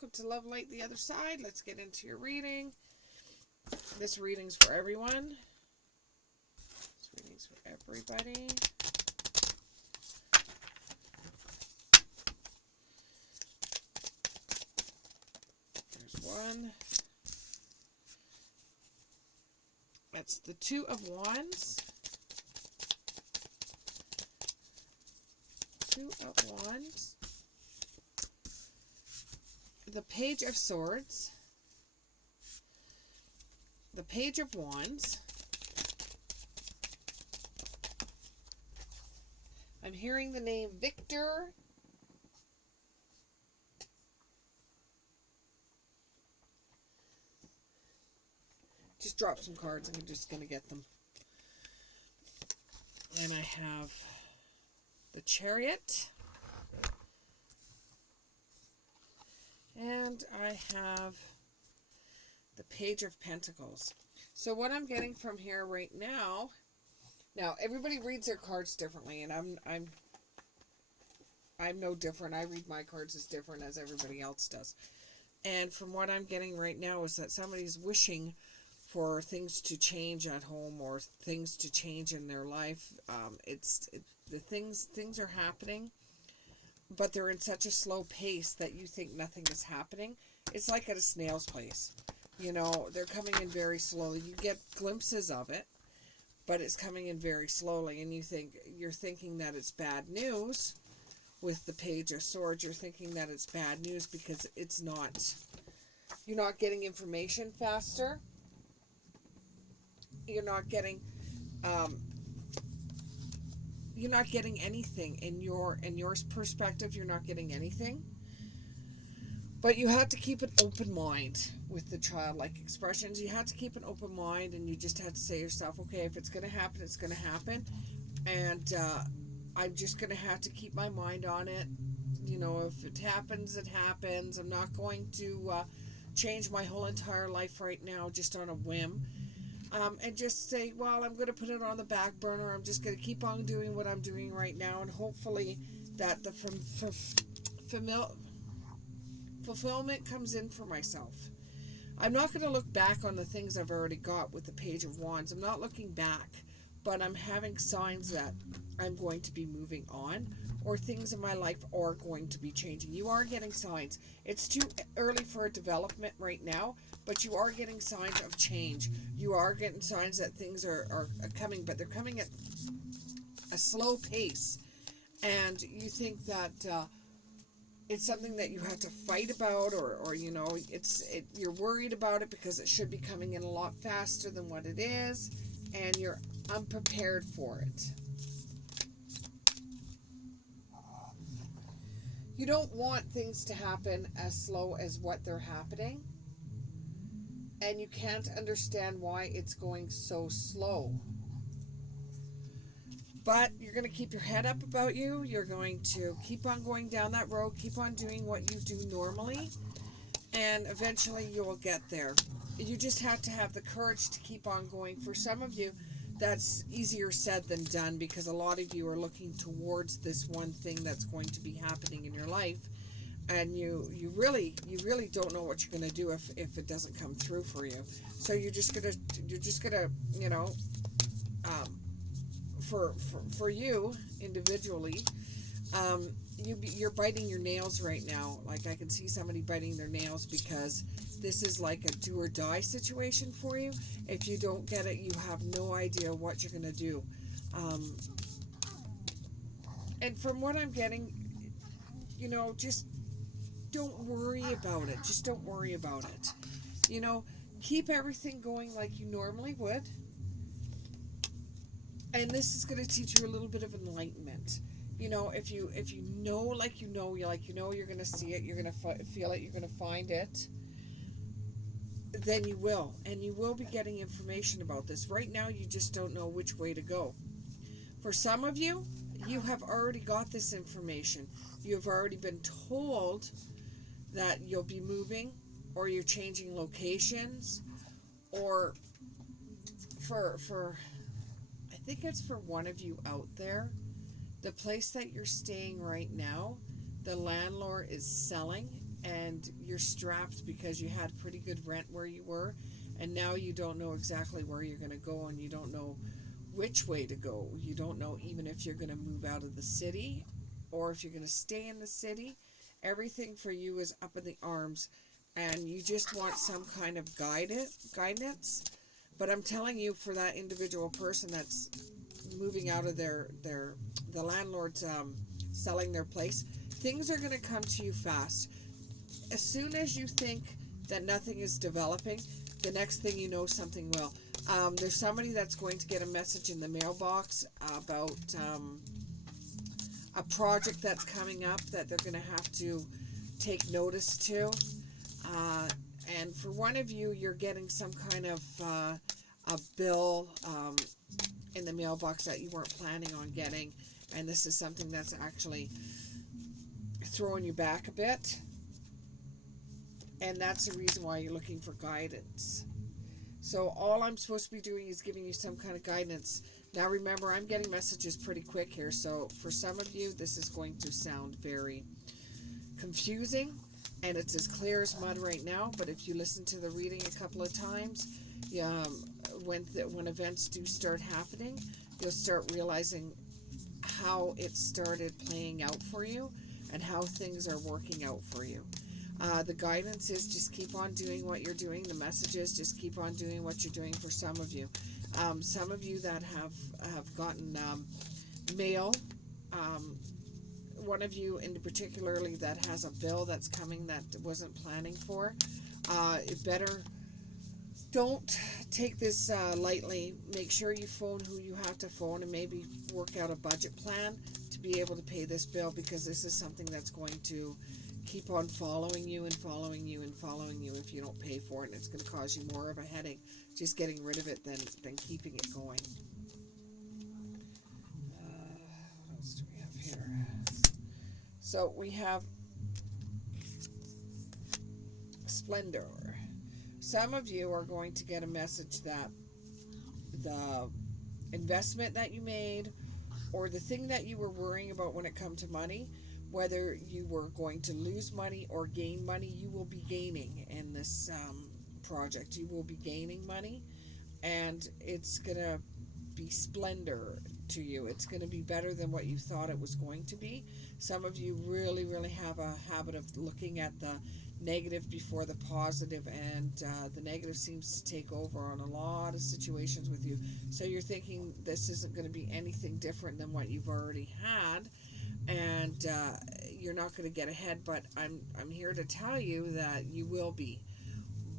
welcome to Love Light the Other Side. Let's get into your reading. This reading's for everyone. This reading's for everybody. There's one. That's the Two of Wands. Two of Wands. The Page of Swords. The Page of Wands. I'm hearing the name Victor. Just drop some cards. I'm just going to get them. And I have the Chariot. And I have the Page of Pentacles. So what I'm getting from here right now, everybody reads their cards differently, and I'm no different. I read my cards as different as everybody else does. And from what I'm getting right now is that somebody's wishing for things to change at home or things to change in their life. Things are happening, but they're in such a slow pace that you think nothing is happening. It's like at a snail's pace. You know, they're coming in very slowly. You get glimpses of it, but it's coming in very slowly, and you're thinking that it's bad news. With the Page of Swords, you're thinking that it's bad news because it's not. You're not getting information faster. You're not getting anything in your perspective. You're not getting anything. But you have to keep an open mind with the childlike expressions. You have to keep an open mind, and you just have to say to yourself, okay, if it's going to happen, it's going to happen. And I'm just going to have to keep my mind on it. You know, if it happens, it happens. I'm not going to change my whole entire life right now just on a whim. And just say, well, I'm going to put it on the back burner. I'm just going to keep on doing what I'm doing right now. And hopefully that the fulfillment comes in for myself. I'm not going to look back on the things I've already got with the Page of Wands. I'm not looking back, but I'm having signs that I'm going to be moving on, or things in my life are going to be changing. You are getting signs. It's too early for a development right now, but you are getting signs of change. You are getting signs that things are coming, but they're coming at a slow pace. And you think that it's something that you have to fight about, or you know, you're worried about it because it should be coming in a lot faster than what it is, and you're unprepared for it. You don't want things to happen as slow as what they're happening, and you can't understand why it's going so slow. But you're going to keep your head up about you. You're going to keep on going down that road, keep on doing what you do normally, and eventually you will get there. You just have to have the courage to keep on going. For some of you, that's easier said than done, because a lot of you are looking towards this one thing that's going to be happening in your life, and you really don't know what you're going to do if it doesn't come through for you. So you're just gonna you know, for you individually, you're biting your nails right now. Like, I can see somebody biting their nails because this is like a do or die situation for you. If you don't get it, you have no idea what you're going to do. And from what I'm getting, you know, just don't worry about it. Just don't worry about it. You know, keep everything going like you normally would. And this is going to teach you a little bit of enlightenment. You know, if you know, like you know, you're going to see it, you're going to feel it, you're going to find it, then you will. And you will be getting information about this. Right now, you just don't know which way to go. For some of you, you have already got this information. You have already been told that you'll be moving, or you're changing locations, or for I think it's for one of you out there, the place that you're staying right now, the landlord is selling, and you're strapped because you had pretty good rent where you were, and now you don't know exactly where you're going to go, and you don't know which way to go. You don't know even if you're going to move out of the city or if you're going to stay in the city. Everything for you is up in the arms, and you just want some kind of guidance. But I'm telling you, for that individual person that's moving out of the landlord's selling their place, things are going to come to you fast. As soon as you think that nothing is developing, the next thing you know, something will. There's somebody that's going to get a message in the mailbox about a project that's coming up that they're going to have to take notice to. And for one of you, you're getting some kind of a bill in the mailbox that you weren't planning on getting. And this is something that's actually throwing you back a bit. And that's the reason why you're looking for guidance. So all I'm supposed to be doing is giving you some kind of guidance. Now remember, I'm getting messages pretty quick here. So for some of you, this is going to sound very confusing. And it's as clear as mud right now. But if you listen to the reading a couple of times, when events do start happening, you'll start realizing how it started playing out for you and how things are working out for you. The guidance is just keep on doing what you're doing. The message is just keep on doing what you're doing for some of you. Some of you that have gotten mail, one of you in particularly that has a bill that's coming that wasn't planning for, it better don't take this lightly. Make sure you phone who you have to phone and maybe work out a budget plan to be able to pay this bill, because this is something that's going to keep on following you and following you and following you if you don't pay for it, and it's going to cause you more of a headache just getting rid of it than keeping it going. What else do we have here? So we have Splendor. Some of you are going to get a message that the investment that you made or the thing that you were worrying about when it comes to money, whether you were going to lose money or gain money, you will be gaining in this project. You will be gaining money, and it's going to be splendor to you. It's going to be better than what you thought it was going to be. Some of you really, really have a habit of looking at the negative before the positive, and the negative seems to take over on a lot of situations with you. So you're thinking this isn't going to be anything different than what you've already had, and you're not going to get ahead. But I'm here to tell you that you will be,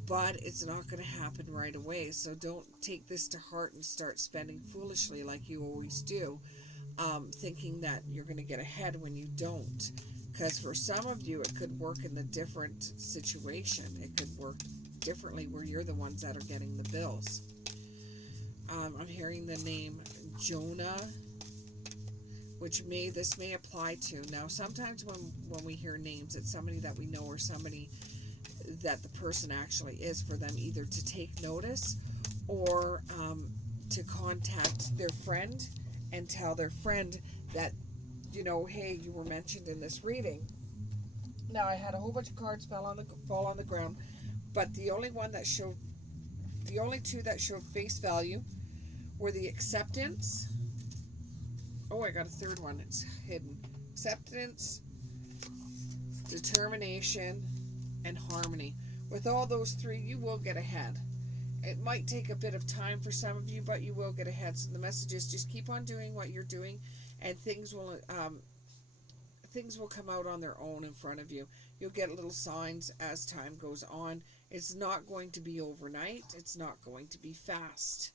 but it's not going to happen right away. So don't take this to heart and start spending foolishly like you always do, thinking that you're going to get ahead when you don't. Because for some of you, it could work in the different situation. It could work differently where you're the ones that are getting the bills. I'm hearing the name Jonah, which this may apply to. Now, sometimes when we hear names, it's somebody that we know or somebody that the person actually is, for them either to take notice or to contact their friend and tell their friend that, hey, you were mentioned in this reading. Now, I had a whole bunch of cards fall on the ground, but the only two that showed face value were the acceptance. Oh, I got a third one. It's hidden. Acceptance, determination, and harmony. With all those three, you will get ahead. It might take a bit of time for some of you, but you will get ahead. So the message is just keep on doing what you're doing, and things will come out on their own in front of you. You'll get little signs as time goes on. It's not going to be overnight. It's not going to be fast.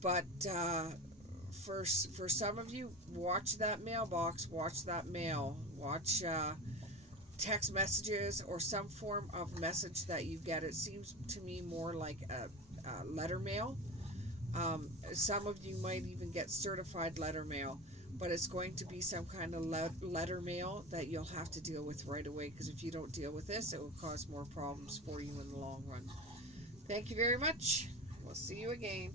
But for some of you, watch that mailbox, watch that mail, watch text messages or some form of message that you get. It seems to me more like a letter mail. Some of you might even get certified letter mail, but it's going to be some kind of letter mail that you'll have to deal with right away, because if you don't deal with this, it will cause more problems for you in the long run. Thank you very much. We'll see you again.